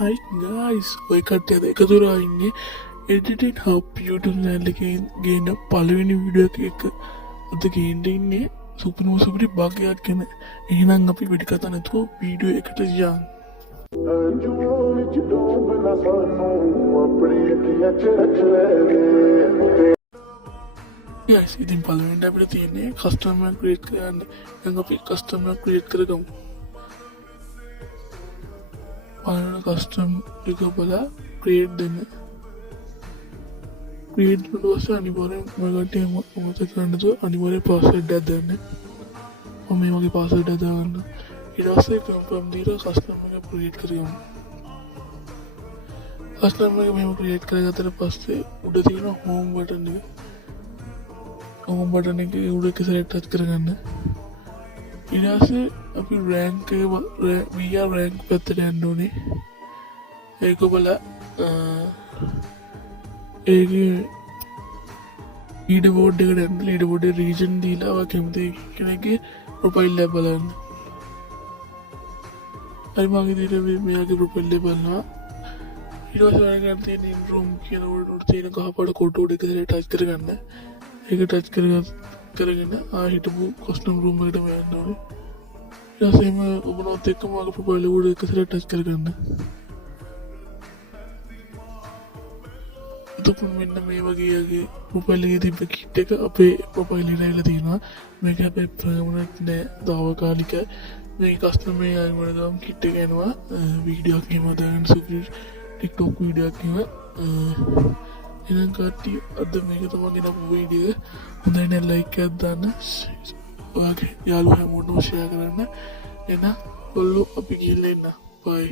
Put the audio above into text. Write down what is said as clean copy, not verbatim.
Hi guys, ඔය කට්ටියද එකතුරා ඉන්නේ Editing Hub YouTube channel එකෙන් ගේන පළවෙනි වීඩියෝ එක අද ගේන්න ඉන්නේ සුපිරිම සුපිරි භාගයක් ගැන. එහෙනම් අපි වෙඩි කතා නැතුව වීඩියෝ එකට යමු. Guys, ඉතින් පළවෙනිට අපිට තියෙන්නේ customer create කරන්න. දැන් අපි customer create කරගමු. පළවෙනි custom එක බලලා create දෙන්න. create කරලා අනිවාර්යෙන් ඔයගොල්ලන්ට මොකද කරන්නද අනිවාර්යෙන් password එකක් දාන්න. මම මේ වගේ password එකක් දාන්න. ඊට පස්සේ confirm දීලා custom එක create කරගමු. custom එක මෙහෙම create කරගත්තට පස්සේ උඩ තියෙන home button එක. home button එකේ උඩ එක select කරගන්න. ඊට පස්සේ අපි rank එක VR rank පැත්තට යන්න ඕනේ. ඒක බලලා ඒකේ leaderboard එකට යන්න. leaderboard එකේ region දීලා ඔය කැමති කෙනෙක්ගේ profile එක බලන්න. හරි මම ඉතින් මෙයාගේ profile එක බලනවා. ඊට පස්සේ ඔයාලට තියෙන in room කියන උඩ තියෙන කහපාට කොටුවට එක සැරේ touch කරගන්න. ඒක touch කරගෙන හිටපු custom room එකටම යන්න ඕනේ. ඊට පස්සේ එම ඔබනොත් එක්කම ඔයාගේ profile එක උඩ එක සැරේ touch කරගන්න. එතකොට මෙන්න මේ වගේ profile එකේ තිබ්බ kit එක අපේ profile එකට ඇවිල්ලා තියෙනවා. මේක අපේ permanent නෑ, తాවකාලිකයි. මේ custom මේ අයවල ගම kit එක යනවා. වීඩියෝ එකක් එහෙම දාගන්න සුපිරි TikTok වීඩියෝ එකක් එහෙම. එහෙනම් කට්ටිය අද මේක තමයි ගෙනපු වීඩියෝ එක. හොඳයි නම් like එකක් දාන්න. ඔයාගේ යාළුවෝ හැමෝටම share කරන්න. එහෙනම් ඔල්ලෝ අපි ගිහින් එන්න. bye.